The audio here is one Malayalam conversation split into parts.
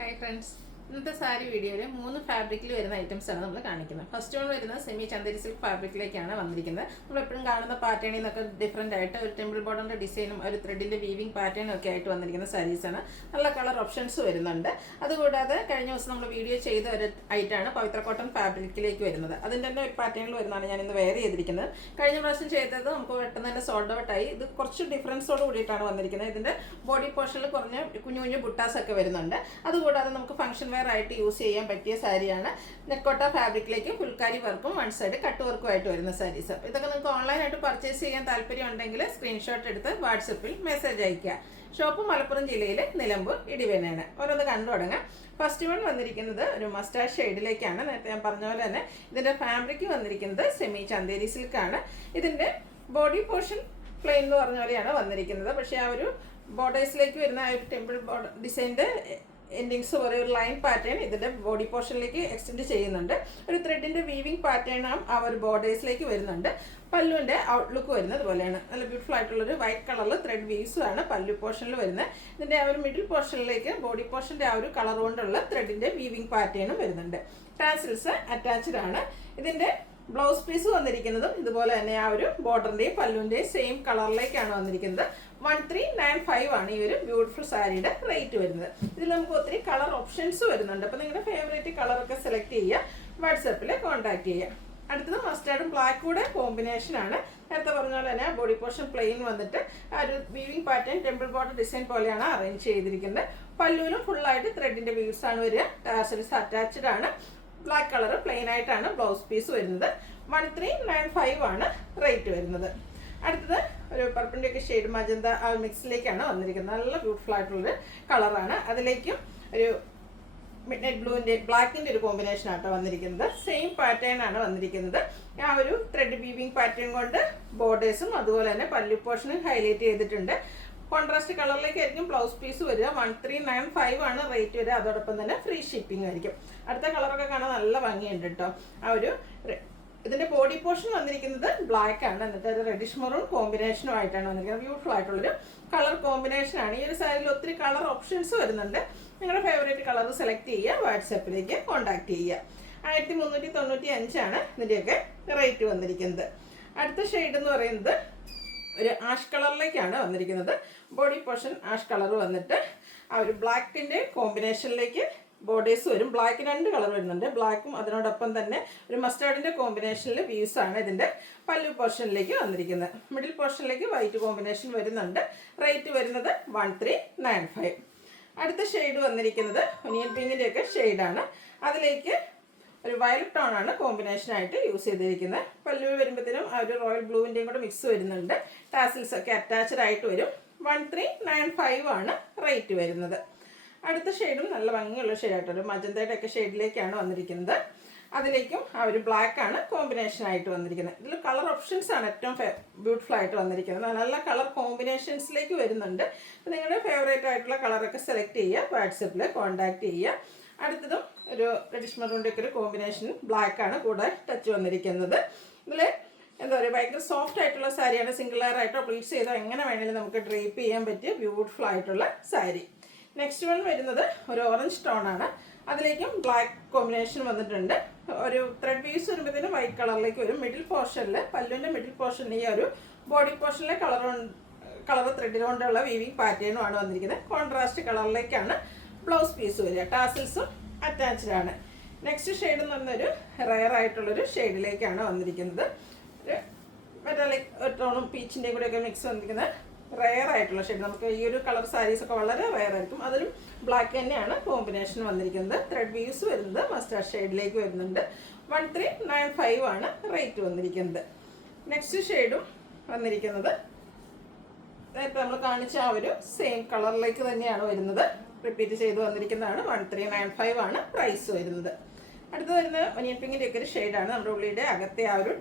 ഹായ് ഫ്രണ്ട്സ്, ഇന്നത്തെ സാരി വീഡിയോയിൽ 3 ഫാബ്രിക്കിൽ വരുന്ന ഐറ്റംസ് ആണ് നമ്മൾ കാണിക്കുന്നത്. ഫസ്റ്റ് വൺ വരുന്നത് സെമി ചന്ദേരി സിൽക്ക് ഫാബ്രിക്കിലേക്കാണ് വന്നിരിക്കുന്നത്. നമ്മൾ എപ്പോഴും കാണുന്ന പാറ്റേണിൽ നിന്നൊക്കെ ഡിഫറെൻ്റ് ആയിട്ട് ഒരു ടെമ്പിൾ ബോർഡറിൻ്റെ ഡിസൈനും ഒരു ത്രെഡിൻ്റെ വീവിംഗ് പാറ്റേണും ഒക്കെ ആയിട്ട് വന്നിരിക്കുന്ന സാരീസാണ്. നല്ല കളർ ഓപ്ഷൻസ് വരുന്നുണ്ട്. അതുകൂടാതെ കഴിഞ്ഞ ദിവസം നമ്മൾ വീഡിയോ ചെയ്ത ഒരു ഐറ്റമാണ് പവിത്ര കോട്ടൺ ഫാബ്രിക്കിലേക്ക് വരുന്നത്. അതിൻ്റെ തന്നെ പാറ്റേണിൽ വരുന്നതാണ് ഞാൻ ഇന്ന് വെയർ ചെയ്തിരിക്കുന്നത്. കഴിഞ്ഞ പ്രാവശ്യം ചെയ്തത് നമുക്ക് പെട്ടെന്ന് തന്നെ സോൾഡ് ഔട്ട് ആയി. ഇത് കുറച്ച് ഡിഫറൻസോട് കൂടിയിട്ടാണ് വന്നിരിക്കുന്നത്. ഇതിൻ്റെ ബോഡി പോർഷനിൽ കുറഞ്ഞ കുഞ്ഞു കുഞ്ഞു ബുട്ടാസ് ഒക്കെ വരുന്നുണ്ട്. അതുകൂടാതെ നമുക്ക് ഫംഗ്ഷൻ വെയർ ആയിട്ട് യൂസ് ചെയ്യാൻ പറ്റിയ സാരിയാണ്. നെക്കോട്ട ഫാബ്രിക്കിലേക്ക് ഫുൾക്കാരി വർക്കും വൺ സൈഡ് കട്ട് വർക്കും ആയിട്ട് വരുന്ന സാരീസ്. ഇതൊക്കെ നിങ്ങൾക്ക് ഓൺലൈനായിട്ട് പർച്ചേസ് ചെയ്യാൻ താല്പര്യം ഉണ്ടെങ്കിൽ സ്ക്രീൻഷോട്ട് എടുത്ത് വാട്സപ്പിൽ മെസ്സേജ് അയയ്ക്കുക. ഷോപ്പ് മലപ്പുറം ജില്ലയിലെ നിലമ്പൂർ ഇടിവനാണ്. ഓരോന്ന് കണ്ടു തുടങ്ങാം. ഫസ്റ്റ് വൺ വന്നിരിക്കുന്നത് ഒരു മസ്റ്റാർഡ് ഷെയ്ഡിലേക്കാണ്. നേരത്തെ ഞാൻ പറഞ്ഞ പോലെ തന്നെ ഇതിൻ്റെ ഫാബ്രിക് വന്നിരിക്കുന്നത് സെമി ചന്ദേരി സിൽക്കാണ്. ഇതിൻ്റെ ബോഡി പോർഷൻ പ്ലെയിൻ എന്ന് പറഞ്ഞ പോലെയാണ് വന്നിരിക്കുന്നത്. പക്ഷേ ആ ഒരു ബോർഡേഴ്സിലേക്ക് വരുന്ന ആ ഒരു ടെമ്പിൾ ബോർഡർ ഡിസൈൻ്റെ എൻഡിങ്സ് പോലെ ഒരു ലൈൻ പാറ്റേൺ ഇതിൻ്റെ ബോഡി പോർഷനിലേക്ക് എക്സ്റ്റെൻഡ് ചെയ്യുന്നുണ്ട്. ഒരു ത്രെഡിൻ്റെ വീവിംഗ് പാറ്റേൺ ആ ഒരു ബോർഡേഴ്സിലേക്ക് വരുന്നുണ്ട്. പല്ലുവിൻ്റെ ഔട്ട്ലുക്ക് വരുന്നത് പോലെയാണ്. നല്ല ബ്യൂട്ടിഫുൾ ആയിട്ടുള്ളൊരു വൈറ്റ് കളറിൽ ത്രെഡ് വീവ്സും ആണ് പല്ലു പോർഷനിൽ വരുന്നത്. ഇതിൻ്റെ ആ ഒരു മിഡിൽ പോർഷനിലേക്ക് ബോഡി പോർഷൻ്റെ ആ ഒരു കളർ കൊണ്ടുള്ള ത്രെഡിൻ്റെ വീവിംഗ് പാറ്റേണും വരുന്നുണ്ട്. ടാസിൽസ് അറ്റാച്ച്ഡ് ആണ്. ഇതിൻ്റെ ബ്ലൗസ് പീസ് വന്നിരിക്കുന്നതും ഇതുപോലെ തന്നെ ആ ഒരു ബോർഡറിൻ്റെയും പല്ലുവിൻ്റെയും സെയിം കളറിലേക്കാണ് വന്നിരിക്കുന്നത്. 1395 ആണ് ഈ ഒരു ബ്യൂട്ടിഫുൾ സാരിയുടെ റേറ്റ് വരുന്നത്. ഇതിൽ നമുക്ക് ഒത്തിരി കളർ ഓപ്ഷൻസ് വരുന്നുണ്ട്. അപ്പോൾ നിങ്ങളുടെ ഫേവറേറ്റ് കളറൊക്കെ സെലക്ട് ചെയ്യുക, വാട്സപ്പിൽ കോൺടാക്ട് ചെയ്യുക. അടുത്തത് മസ്റ്റാർഡും ബ്ലാക്ക് കൂടെ കോമ്പിനേഷനാണ്. നേരത്തെ പറഞ്ഞ പോലെ തന്നെ ബോഡി പോർഷൻ പ്ലെയിൻ വന്നിട്ട് ആ ഒരു weaving pattern temple border design പോലെയാണ് അറേഞ്ച് ചെയ്തിരിക്കുന്നത്. പല്ലുവിലും ഫുള്ളായിട്ട് ത്രെഡിൻ്റെ വീവ്സ് ആണ് വരിക. ടാസൽസ് അറ്റാച്ച്ഡ് ആണ്. ബ്ലാക്ക് കളർ പ്ലെയിൻ ആയിട്ടാണ് ബ്ലൗസ് പീസ് വരുന്നത്. 1395 ആണ് റേറ്റ് വരുന്നത്. അടുത്തത് ഒരു പർപ്പിൻ്റെ ഒക്കെ ഷെയ്ഡ് മജന്ത ആ മിക്സിലേക്കാണ് വന്നിരിക്കുന്നത്. നല്ല ബ്യൂട്ടിഫുൾ ആയിട്ടുള്ളൊരു കളറാണ്. അതിലേക്കും ഒരു മിഡ് നൈറ്റ് ബ്ലൂവിൻ്റെ ബ്ലാക്കിൻ്റെ ഒരു കോമ്പിനേഷൻ ആട്ടോ വന്നിരിക്കുന്നത്. സെയിം പാറ്റേൺ ആണ് വന്നിരിക്കുന്നത്. ആ ഒരു ത്രെഡ് വീവിംഗ് പാറ്റേൺ കൊണ്ട് ബോർഡേഴ്സും അതുപോലെ തന്നെ പല്ലു പോർഷനും ഹൈലൈറ്റ് ചെയ്തിട്ടുണ്ട്. കോൺട്രാസ്റ്റ് കളറിലേക്കായിരിക്കും ബ്ലൗസ് പീസ് വരിക. 1395 ആണ് റേറ്റ് വരിക. അതോടൊപ്പം തന്നെ ഫ്രീ ഷിപ്പിംഗ് ആയിരിക്കും. അടുത്ത കളറൊക്കെ കാണാൻ നല്ല ഭംഗിയുണ്ട് കേട്ടോ. ആ ഒരു ഇതിൻ്റെ ബോഡി പോർഷൻ വന്നിരിക്കുന്നത് ബ്ലാക്ക് ആണ്. എന്നിട്ട് ഒരു റെഡിഷ് മെറൂൺ കോമ്പിനേഷനും ആയിട്ടാണ് വന്നിരിക്കുന്നത്. ബ്യൂട്ടിഫുൾ ആയിട്ടുള്ളൊരു കളർ കോമ്പിനേഷനാണ്. ഈ ഒരു സാരിയിൽ ഒത്തിരി കളർ ഓപ്ഷൻസ് വരുന്നുണ്ട്. നിങ്ങളുടെ ഫേവറേറ്റ് കളർ സെലക്ട് ചെയ്യുക, വാട്സപ്പിലേക്ക് കോൺടാക്ട് ചെയ്യുക. 1395 ആണ് ഇതിൻ്റെയൊക്കെ റേറ്റ് വന്നിരിക്കുന്നത്. അടുത്ത ഷെയ്ഡ് എന്ന് പറയുന്നത് ഒരു ആഷ് കളറിലേക്കാണ് വന്നിരിക്കുന്നത്. ബോഡി പോർഷൻ ആഷ് കളർ വന്നിട്ട് ആ ഒരു ബ്ലാക്കിൻ്റെ കോമ്പിനേഷനിലേക്ക് ബോർഡേഴ്സ് വരും. ബ്ലാക്ക് 2 കളർ വരുന്നുണ്ട്. ബ്ലാക്കും അതിനോടൊപ്പം തന്നെ ഒരു മസ്റ്റാർഡിൻ്റെ കോമ്പിനേഷനിൽ വ്യൂസ് ആണ് ഇതിൻ്റെ പല്ലു പോർഷനിലേക്ക് വന്നിരിക്കുന്നത്. മിഡിൽ പോർഷനിലേക്ക് വൈറ്റ് കോമ്പിനേഷൻ വരുന്നുണ്ട്. റേറ്റ് വരുന്നത് 1395. അടുത്ത ഷെയ്ഡ് വന്നിരിക്കുന്നത് ഒനിയൻ പിങ്കിൻ്റെയൊക്കെ ഷെയ്ഡാണ്. അതിലേക്ക് ഒരു വയലറ്റ് ടോണാണ് കോമ്പിനേഷനായിട്ട് യൂസ് ചെയ്തിരിക്കുന്നത്. പല്ലു വരുമ്പോഴത്തേനും ആ ഒരു റോയൽ ബ്ലൂവിൻ്റെയും കൂടെ മിക്സ് വരുന്നുണ്ട്. ടാസിൽസ് ഒക്കെ അറ്റാച്ച്ഡ് ആയിട്ട് വരും. 1395 ആണ് റേറ്റ് വരുന്നത്. അടുത്ത ഷെയ്ഡും നല്ല ഭംഗിയുള്ള ഷെയ്ഡായിട്ട് ഒരു മജന്തയുടെ ഒക്കെ ഷെയ്ഡിലേക്കാണ് വന്നിരിക്കുന്നത്. അതിലേക്കും ആ ഒരു ബ്ലാക്ക് ആണ് കോമ്പിനേഷനായിട്ട് വന്നിരിക്കുന്നത്. ഇതിൽ കളർ ഓപ്ഷൻസ് ആണ് ഏറ്റവും ബ്യൂട്ടിഫുൾ ആയിട്ട് വന്നിരിക്കുന്നത്. നല്ല കളർ കോമ്പിനേഷൻസിലേക്ക് വരുന്നുണ്ട്. അപ്പോൾ നിങ്ങളുടെ ഫേവറേറ്റ് ആയിട്ടുള്ള കളറൊക്കെ സെലക്ട് ചെയ്യുക, വാട്സപ്പിൽ കോൺടാക്ട് ചെയ്യുക. അടുത്തതും ഒരു റെഡിഷ് മെറൂണിൻ്റെ ഒക്കെ ഒരു കോമ്പിനേഷൻ ബ്ലാക്ക് ആണ് കൂടെ ടച്ച് വന്നിരിക്കുന്നത്. ഇതിൽ എന്താ പറയുക, ഭയങ്കര സോഫ്റ്റ് ആയിട്ടുള്ള സാരിയാണ്. സിംഗിൾ ലെയർ ആയിട്ടോ പ്ലീറ്റ്സ് ചെയ്തോ എങ്ങനെ വേണമെങ്കിലും നമുക്ക് ഡ്രേപ്പ് ചെയ്യാൻ പറ്റിയ ബ്യൂട്ടിഫുൾ ആയിട്ടുള്ള സാരി. നെക്സ്റ്റ് വൺ വരുന്നത് ഒരു ഓറഞ്ച് ടോൺ ആണ്. അതിലേക്കും ബ്ലാക്ക് കോമ്പിനേഷൻ വന്നിട്ടുണ്ട്. ഒരു ത്രെഡ് പീസ് വരുമ്പോഴത്തേനും വൈറ്റ് കളറിലേക്ക് വരും. മിഡിൽ പോർഷനിൽ പല്ലുവിൻ്റെ മിഡിൽ പോർഷനിൽ ഈ ഒരു ബോഡി പോർഷനിലെ കളർ ത്രെഡിൽ കൊണ്ടുള്ള വീവിംഗ് പാറ്റേണും ആണ് വന്നിരിക്കുന്നത്. കോൺട്രാസ്റ്റ് കളറിലേക്കാണ് ബ്ലൗസ് പീസ് വരിക. ടാസിൽസും അറ്റാച്ച്ഡ് ആണ്. നെക്സ്റ്റ് ഷെയ്ഡ് എന്ന് പറഞ്ഞൊരു റയർ ആയിട്ടുള്ളൊരു ഷെയ്ഡിലേക്കാണ് വന്നിരിക്കുന്നത്. ഒരു മെറ്റാലിക് ടോണും പീച്ചിൻ്റെയും കൂടെയൊക്കെ മിക്സ് വന്നിരിക്കുന്നത് റയർ ആയിട്ടുള്ള ഷെയ്ഡ്. നമുക്ക് ഈ ഒരു കളർ സാരീസൊക്കെ വളരെ റയർ ആയിരിക്കും. അതിലും ബ്ലാക്ക് തന്നെയാണ് കോമ്പിനേഷൻ വന്നിരിക്കുന്നത്. ത്രെഡ് വീവ്സ് വരുന്നത് മസ്റ്റാർഡ് ഷെയ്ഡിലേക്ക് വരുന്നുണ്ട്. 1395 ആണ് റേറ്റ് വന്നിരിക്കുന്നത്. നെക്സ്റ്റ് ഷെയ്ഡും വന്നിരിക്കുന്നത് നേരത്തെ നമ്മൾ കാണിച്ച ആ ഒരു സെയിം കളറിലേക്ക് തന്നെയാണ് വരുന്നത്. റിപ്പീറ്റ് ചെയ്ത് വന്നിരിക്കുന്നതാണ്. 1395 ആണ് പ്രൈസ് വരുന്നത്. അടുത്ത് വരുന്നത് ഒനിയൻ പിങ്കിൻ്റെ ഒക്കെ ഒരു ഷെയ്ഡാണ്. നമ്മുടെ ഉള്ളിയുടെ അകത്തെ ആ ഒരു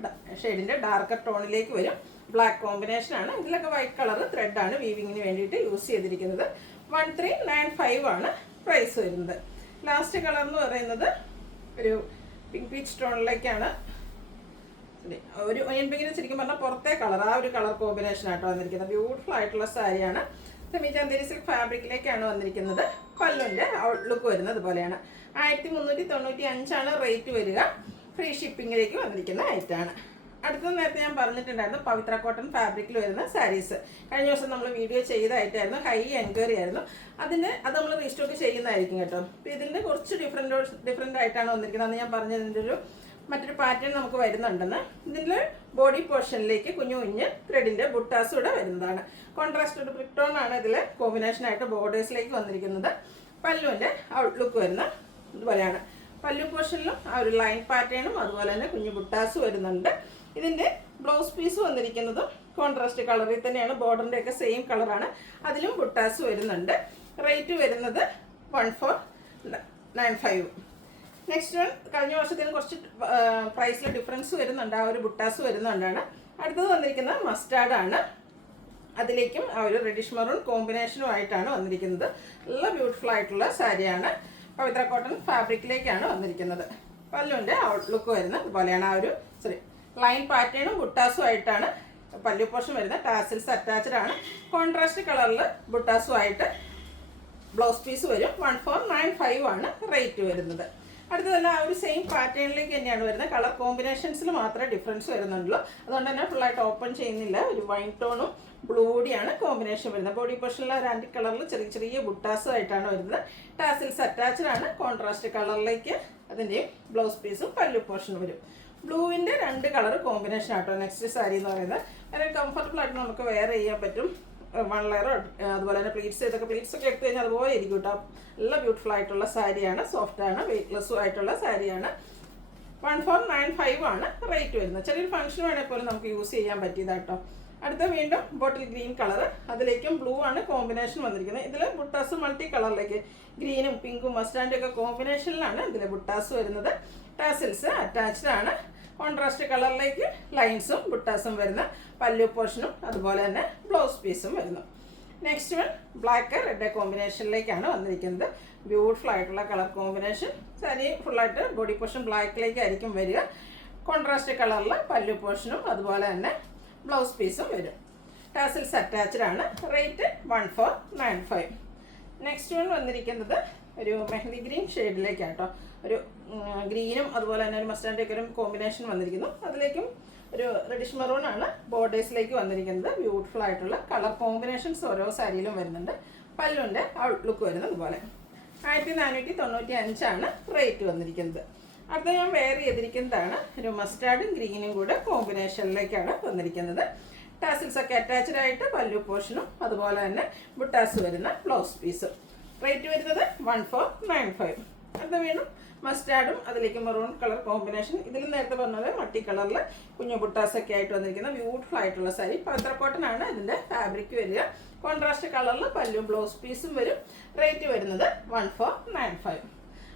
ഷെയ്ഡിൻ്റെ ഡാർക്കർ ടോണിലേക്ക് വരും. ബ്ലാക്ക് കോമ്പിനേഷനാണ്. ഇതിലൊക്കെ വൈറ്റ് കളർ ത്രെഡാണ് വീവിങ്ങിന് വേണ്ടിയിട്ട് യൂസ് ചെയ്തിരിക്കുന്നത്. 1395 ആണ് പ്രൈസ് വരുന്നത്. ലാസ്റ്റ് കളർ എന്ന് പറയുന്നത് ഒരു പിങ്ക് പീച്ച് ടോണിലേക്കാണ്. ഒരു ഒനിയൻ പിങ്കിന് ശരിക്കും പറഞ്ഞാൽ പുറത്തെ കളർ ആ ഒരു കളർ കോമ്പിനേഷൻ ആയിട്ട് വന്നിരിക്കുന്നത്. ബ്യൂട്ടിഫുൾ ആയിട്ടുള്ള സാരിയാണ്. സെമി ചന്തേരി സിൽക്ക് ഫാബ്രിക്കിലേക്കാണ് വന്നിരിക്കുന്നത്. പല്ലുവിൻ്റെ ഔട്ട്ലുക്ക് വരുന്നത് പോലെയാണ്. 1395 റേറ്റ് വരിക. ഫ്രീ ഷിപ്പിങ്ങിലേക്ക് വന്നിരിക്കുന്ന ഐറ്റമാണ്. അടുത്തത് നേരത്തെ ഞാൻ പറഞ്ഞിട്ടുണ്ടായിരുന്നു പവിത്ര കോട്ടൺ ഫാബ്രിക്കിൽ വരുന്ന സാരീസ്. കഴിഞ്ഞ ദിവസം നമ്മൾ വീഡിയോ ചെയ്തതായിട്ടായിരുന്നു, ഹൈ എൻക്വയറി ആയിരുന്നു. അത് നമ്മൾ റീസ്റ്റോക്ക് ചെയ്യുന്നതായിരിക്കും കേട്ടോ. അപ്പോൾ ഇതിൻ്റെ കുറച്ച് ഡിഫറെൻ്റ് ആയിട്ടാണ് വന്നിരിക്കുന്നത്. അന്ന് ഞാൻ പറഞ്ഞതിൻ്റെ മറ്റൊരു പാറ്റേൺ നമുക്ക് വരുന്നുണ്ടെന്ന്. ഇതിൻ്റെ ബോഡി പോർഷനിലേക്ക് കുഞ്ഞു കുഞ്ഞ് ത്രെഡിൻ്റെ ബുട്ടാസ് കൂടെ വരുന്നതാണ്. കോൺട്രാസ്റ്റ് ഒരു പ്രിക്ടോൺ ആണ് ഇതിൽ കോമ്പിനേഷനായിട്ട് ബോർഡേഴ്സിലേക്ക് വന്നിരിക്കുന്നത്. പല്ലുവിൻ്റെ ഔട്ട്ലുക്ക് വരുന്ന ഇതുപോലെയാണ്. പല്ലു പോർഷനിലും ആ ഒരു ലൈൻ പാറ്റേണും അതുപോലെ തന്നെ കുഞ്ഞു ബുട്ടാസ് വരുന്നുണ്ട്. ഇതിൻ്റെ ബ്ലൗസ് പീസ് വന്നിരിക്കുന്നതും കോൺട്രാസ്റ്റ് കളറിൽ തന്നെയാണ്. ബോർഡറിൻ്റെ ഒക്കെ സെയിം കളറാണ്. അതിലും ബുട്ടാസ് വരുന്നുണ്ട്. റേറ്റ് വരുന്നത് 1495. നെക്സ്റ്റ് വൺ കഴിഞ്ഞ വർഷത്തിന് കുറച്ച് പ്രൈസിൽ ഡിഫറൻസ് വരുന്നുണ്ട്. ആ ഒരു ബുട്ടാസ് വരുന്നുണ്ടാണ്. അടുത്തത് വന്നിരിക്കുന്നത് മസ്റ്റാർഡാണ്. അതിലേക്കും ആ ഒരു റെഡിഷ് മെറൂൺ കോമ്പിനേഷനുമായിട്ടാണ് വന്നിരിക്കുന്നത്. നല്ല ബ്യൂട്ടിഫുൾ ആയിട്ടുള്ള സാരിയാണ്. പവിത്ര കോട്ടൺ ഫാബ്രിക്കിലേക്കാണ് വന്നിരിക്കുന്നത്. പല്ലുവിൻ്റെ ഔട്ട്ലുക്ക് വരുന്നത് ഇതുപോലെയാണ്. ആ ഒരു ലൈൻ പാറ്റേണും ബുട്ടാസും ആയിട്ടാണ് പല്ലു പോർഷൻ വരുന്നത്. ടാസിൽസ് അറ്റാച്ച്ഡ് ആണ്. കോൺട്രാസ്റ്റ് കളറിൽ ബുട്ടാസും ആയിട്ട് ബ്ലൗസ് പീസ് വരും. 1495 ആണ് റേറ്റ് വരുന്നത്. അടുത്തതല്ല ആ ഒരു സെയിം പാറ്റേണിലേക്ക് തന്നെയാണ് വരുന്നത്. കളർ കോമ്പിനേഷൻസിൽ മാത്രമേ ഡിഫറൻസ് വരുന്നുള്ളൂ. അതുകൊണ്ട് തന്നെ ഫുള്ളായിട്ട് ഓപ്പൺ ചെയ്യുന്നില്ല. ഒരു വൈൻ ടോണും ബ്ലൂഡിയാണ് കോമ്പിനേഷൻ വരുന്നത്. ബോഡി പോർഷനിൽ ഒരു ആൻറ്റി കളറിൽ ചെറിയ ചെറിയ ബുട്ടാസും ആയിട്ടാണ് വരുന്നത്. ടാസിൽസ് അറ്റാച്ച്ഡ് ആണ്. കോൺട്രാസ്റ്റ് കളറിലേക്ക് അതിൻ്റെയും ബ്ലൗസ് പീസും പല്ലു പോർഷനും വരും. ബ്ലൂവിൻ്റെ 2 കളർ കോമ്പിനേഷൻ ആട്ടോ നെക്സ്റ്റ് സാരി എന്ന് പറയുന്നത്. വളരെ കംഫർട്ടബിൾ ആയിട്ട് നമുക്ക് വെയർ ചെയ്യാൻ പറ്റും. 1 ലെയറോ അതുപോലെ തന്നെ പ്ലീറ്റ്സ് ഒക്കെ എടുത്തു കഴിഞ്ഞാൽ അതുപോലെ ഇരിക്കും കേട്ടോ. നല്ല ബ്യൂട്ടിഫുൾ ആയിട്ടുള്ള സാരിയാണ്. സോഫ്റ്റ് ആണ്. വെയ്റ്റ്ലെസ്സും ആയിട്ടുള്ള സാരിയാണ്. 1495 ആണ് റേറ്റ് വരുന്നത്. ചെറിയൊരു ഫംഗ്ഷൻ വേണമെങ്കിൽ പോലും നമുക്ക് യൂസ് ചെയ്യാൻ പറ്റിയതാട്ടോ. അടുത്ത വീണ്ടും ബോട്ടിൽ ഗ്രീൻ കളർ. അതിലേക്കും ബ്ലൂ ആണ് കോമ്പിനേഷൻ വന്നിരിക്കുന്നത്. ഇതിൽ ബുട്ടാസ് മൾട്ടി കളറിലേക്ക് ഗ്രീനും പിങ്കും മസ്റ്റാൻഡും ഒക്കെ കോമ്പിനേഷനിലാണ് ഇതിൽ ബുട്ടാസ് വരുന്നത്. ടാസിൽസ് അറ്റാച്ച്ഡ് ആണ്. കോൺട്രാസ്റ്റ് കളറിലേക്ക് ലൈൻസും ബുട്ടാസും വരുന്ന പല്ലു പോർഷനും അതുപോലെ തന്നെ ബ്ലൗസ് പീസും വരുന്നു. നെക്സ്റ്റ് വൺ ബ്ലാക്ക് റെഡ് കോമ്പിനേഷനിലേക്കാണ് വന്നിരിക്കുന്നത്. ബ്യൂട്ടിഫുൾ ആയിട്ടുള്ള കളർ കോമ്പിനേഷൻ. സാരി ഫുള്ളായിട്ട് ബോഡി പോർഷൻ ബ്ലാക്കിലേക്കായിരിക്കും വരിക. കോൺട്രാസ്റ്റ് കളറിൽ പല്ലു പോർഷനും അതുപോലെ തന്നെ ബ്ലൗസ് പീസും വരും. ടാസിൽസ് അറ്റാച്ച്ഡ് ആണ്. റേറ്റ് 1495. നെക്സ്റ്റ് വൺ വന്നിരിക്കുന്നത് ഒരു മെഹന്തി ഗ്രീൻ ഷെയ്ഡിലേക്കാട്ടോ. ഒരു ഗ്രീനും അതുപോലെ തന്നെ ഒരു മസ്റ്റാൻഡൊക്കെ ഒരു കോമ്പിനേഷൻ വന്നിരിക്കുന്നു. അതിലേക്കും ഒരു റെഡിഷ് മെറൂൺ ആണ് ബോർഡേഴ്സിലേക്ക് വന്നിരിക്കുന്നത്. ബ്യൂട്ടിഫുൾ ആയിട്ടുള്ള കളർ കോമ്പിനേഷൻസ് ഓരോ സാരിയിലും വരുന്നുണ്ട്. പല്ലുവിൻ്റെ ഔട്ട്ലുക്ക് വരുന്നത് ഇതുപോലെ. 1495 ആണ് റേറ്റ് വന്നിരിക്കുന്നത്. അടുത്ത ഞാൻ വെയർ ചെയ്തിരിക്കുന്നതാണ് ഒരു മസ്റ്റാർഡും ഗ്രീനും കൂടെ കോമ്പിനേഷനിലേക്കാണ് വന്നിരിക്കുന്നത്. ടാസിൽസ് ഒക്കെ അറ്റാച്ച്ഡ് ആയിട്ട് പല്ലു പോർഷനും അതുപോലെ തന്നെ ബുട്ടാസ് വരുന്ന ബ്ലൗസ് പീസും. റേറ്റ് വരുന്നത് 1495. അടുത്ത വീണ്ടും മസ്റ്റാർഡും അതിലേക്ക് മെറൂൺ കളർ കോമ്പിനേഷൻ. ഇതിൽ നേരത്തെ പറഞ്ഞത് മട്ടി കളറിൽ കുഞ്ഞു ബുട്ടാസൊക്കെ ആയിട്ട് വന്നിരിക്കുന്ന ബ്യൂട്ടിഫുൾ ആയിട്ടുള്ള സാരി. പവിത്ര കോട്ടൺ ആണ് ഇതിൻ്റെ ഫാബ്രിക് വരിക. കോൺട്രാസ്റ്റ് കളറിൽ പല്ലും ബ്ലൗസ് പീസും വരും. റേറ്റ് വരുന്നത് 1495.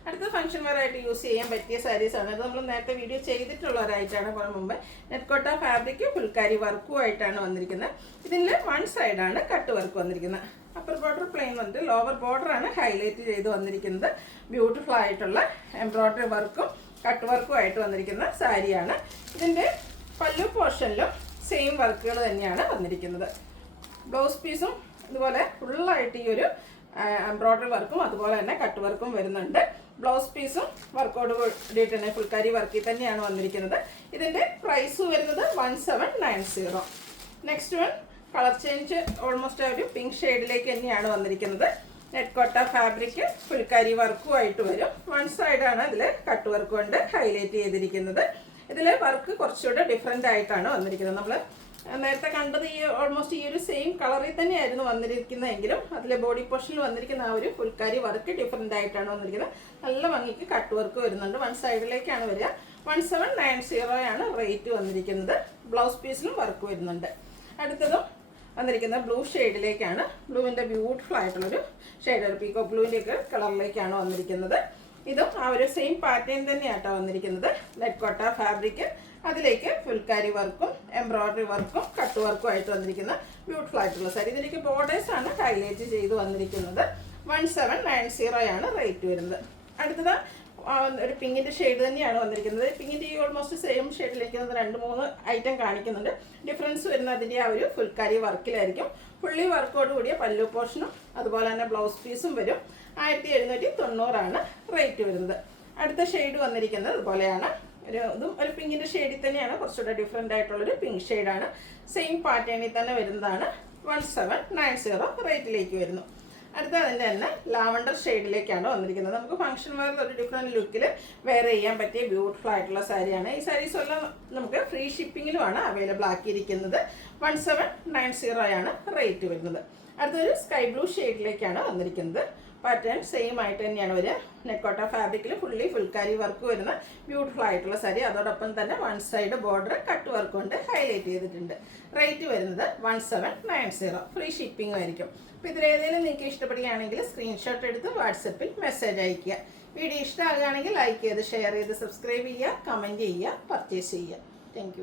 അടുത്ത ഫംഗ്ഷൻ വെയർ ആയിട്ട് യൂസ് ചെയ്യാൻ പറ്റിയ സാരീസാണ്. ഇത് നമ്മൾ നേരത്തെ വീഡിയോ ചെയ്തിട്ടുള്ള ഒരായിട്ടാണ് കുറേ മുമ്പ്. നെറ്റ്കോട്ട ഫാബ്രിക് ഫുൾക്കാരി വർക്കും ആയിട്ടാണ് വന്നിരിക്കുന്നത്. ഇതിൻ്റെ 1 സൈഡാണ് കട്ട് വർക്ക് വന്നിരിക്കുന്നത്. അപ്പർ ബോർഡർ പ്ലെയിൻ വന്നിട്ട് ലോവർ ബോർഡറാണ് ഹൈലൈറ്റ് ചെയ്ത് വന്നിരിക്കുന്നത്. ബ്യൂട്ടിഫുൾ ആയിട്ടുള്ള എംബ്രോയ്ഡറി വർക്കും കട്ട് വർക്കും ആയിട്ട് വന്നിരിക്കുന്ന സാരിയാണ്. ഇതിൻ്റെ പല്ലു പോർഷനിലും സെയിം വർക്കുകൾ തന്നെയാണ് വന്നിരിക്കുന്നത്. ബ്ലൗസ് പീസും ഇതുപോലെ ഫുള്ളായിട്ട് ഈ ഒരു എംബ്രോയ്ഡറി വർക്കും അതുപോലെ തന്നെ കട്ട് വർക്കും വരുന്നുണ്ട്. ബ്ലൗസ് പീസും വർക്കോട് കൂടിയിട്ട് തന്നെ ഫുൾക്കാരി വർക്കിൽ തന്നെയാണ് വന്നിരിക്കുന്നത്. ഇതിൻ്റെ പ്രൈസ് വരുന്നത് 1790. Next one colour change almost ഒരു പിങ്ക് ഷെയ്ഡിലേക്ക് തന്നെയാണ് വന്നിരിക്കുന്നത്. നെറ്റ്കോട്ട ഫാബ്രിക് ഫുൾക്കാരി വർക്കും ആയിട്ട് വരും. 1 സൈഡാണ് ഇതിൽ കട്ട് വർക്ക് കൊണ്ട് ഹൈലൈറ്റ് ചെയ്തിരിക്കുന്നത്. ഇതിൽ വർക്ക് കുറച്ചുകൂടെ ഡിഫറെൻ്റ് ആയിട്ടാണ് വന്നിരിക്കുന്നത്. നമ്മൾ നേരത്തെ കണ്ടത് ഈ ഓൾമോസ്റ്റ് ഈ ഒരു സെയിം കളറിൽ തന്നെയായിരുന്നു വന്നിരിക്കുന്നതെങ്കിലും അതിലെ ബോഡി പോർഷനിൽ വന്നിരിക്കുന്ന ആ ഒരു ഫുൾക്കാരി വർക്ക് ഡിഫറെൻ്റ് ആയിട്ടാണ് വന്നിരിക്കുന്നത്. നല്ല ഭംഗിക്ക് കട്ട് വർക്ക് വരുന്നുണ്ട്. 1 സൈഡിലേക്കാണ് വരിക. 1790 ആണ് റേറ്റ് വന്നിരിക്കുന്നത്. ബ്ലൗസ് പീസിലും വർക്ക് വരുന്നുണ്ട്. അടുത്തതും വന്നിരിക്കുന്നത് ബ്ലൂ ഷെയ്ഡിലേക്കാണ്. ബ്ലൂവിൻ്റെ ബ്യൂട്ടിഫുൾ ആയിട്ടുള്ളൊരു ഷെയ്ഡ്, ഒരു പീക്കോ ബ്ലൂവിൻ്റെയൊക്കെ കളറിലേക്കാണ് വന്നിരിക്കുന്നത്. ഇതും ആ ഒരു സെയിം പാറ്റേൺ തന്നെയാട്ടോ വന്നിരിക്കുന്നത്. നെറ്റ്കോട്ട ഫാബ്രിക് അതിലേക്ക് ഫുൾക്കാരി വർക്കും എംബ്രോയ്ഡറി വർക്കും കട്ട് വർക്കും ആയിട്ട് വന്നിരിക്കുന്ന ബ്യൂട്ടിഫുൾ ആയിട്ടുള്ള സാരി. ഇതിലേക്ക് ബോർഡേഴ്സാണ് ഹൈലൈറ്റ് ചെയ്ത് വന്നിരിക്കുന്നത്. 1790 ആണ് റേറ്റ് വരുന്നത്. അടുത്തത് ഒരു പിങ്കിൻ്റെ ഷെയ്ഡ് തന്നെയാണ് വന്നിരിക്കുന്നത്. പിങ്കിൻ്റെ ഈ ഓൾമോസ്റ്റ് സെയിം ഷെയ്ഡിലേക്ക് 2-3 ഐറ്റം കാണിക്കുന്നുണ്ട്. ഡിഫറൻസ് വരുന്നത് അതിൻ്റെ ആ ഒരു ഫുൾക്കാരി വർക്കിലായിരിക്കും. ഫുള്ളി വർക്കോട് കൂടിയ പല്ലു പോർഷനും അതുപോലെ തന്നെ ബ്ലൗസ് പീസും വരും. 1790 റേറ്റ് വരുന്നത്. അടുത്ത ഷെയ്ഡ് വന്നിരിക്കുന്നത് ഇതുപോലെയാണ്. ഇതും ഒരു പിങ്കിൻ്റെ ഷെയ്ഡിൽ തന്നെയാണ്, കുറച്ചുകൂടെ ഡിഫറെൻ്റ് ആയിട്ടുള്ളൊരു പിങ്ക് ഷെയ്ഡാണ്. സെയിം പാറ്റേണിൽ തന്നെ വരുന്നതാണ്. 1790 റേറ്റിലേക്ക് വരുന്നു. അടുത്ത അതിൻ്റെ തന്നെ ലാവണ്ടർ ഷെയ്ഡിലേക്കാണ് വന്നിരിക്കുന്നത്. നമുക്ക് ഫംഗ്ഷൻ വെയർ ഒരു ഡിഫറെൻറ്റ് ലുക്കിൽ വെയർ ചെയ്യാൻ പറ്റിയ ബ്യൂട്ടിഫുൾ ആയിട്ടുള്ള സാരിയാണ്. ഈ സാരീസ് എല്ലാം നമുക്ക് ഫ്രീ ഷിപ്പിങ്ങിലുമാണ് അവൈലബിൾ ആക്കിയിരിക്കുന്നത്. 1790 റേറ്റ് വരുന്നത്. അടുത്തൊരു സ്കൈ ബ്ലൂ ഷെയ്ഡിലേക്കാണ് വന്നിരിക്കുന്നത്. പാറ്റേൺ സെയിം ആയിട്ട് തന്നെയാണ് വരിക. നെക്കോട്ട ഫാബ്രിക്കിൽ ഫുള്ളി ഫുൾക്കാരി വർക്ക് വരുന്ന ബ്യൂട്ടിഫുൾ ആയിട്ടുള്ള സാരി. അതോടൊപ്പം തന്നെ one side border cut work കൊണ്ട് ഹൈലൈറ്റ് ചെയ്തിട്ടുണ്ട്. റേറ്റ് വരുന്നത് 1790. ഫ്രീ ഷിപ്പിംഗ് ആയിരിക്കും. അപ്പോൾ ഇതിലേതെങ്കിലും നിങ്ങൾക്ക് ഇഷ്ടപ്പെടുകയാണെങ്കിൽ സ്ക്രീൻഷോട്ട് എടുത്ത് വാട്സപ്പിൽ മെസ്സേജ് അയയ്ക്കുക. വീഡിയോ ഇഷ്ടമാകുകയാണെങ്കിൽ ലൈക്ക് ചെയ്ത് ഷെയർ ചെയ്ത് സബ്സ്ക്രൈബ് ചെയ്യുക, കമൻറ്റ് ചെയ്യുക, പർച്ചേസ് ചെയ്യുക. താങ്ക്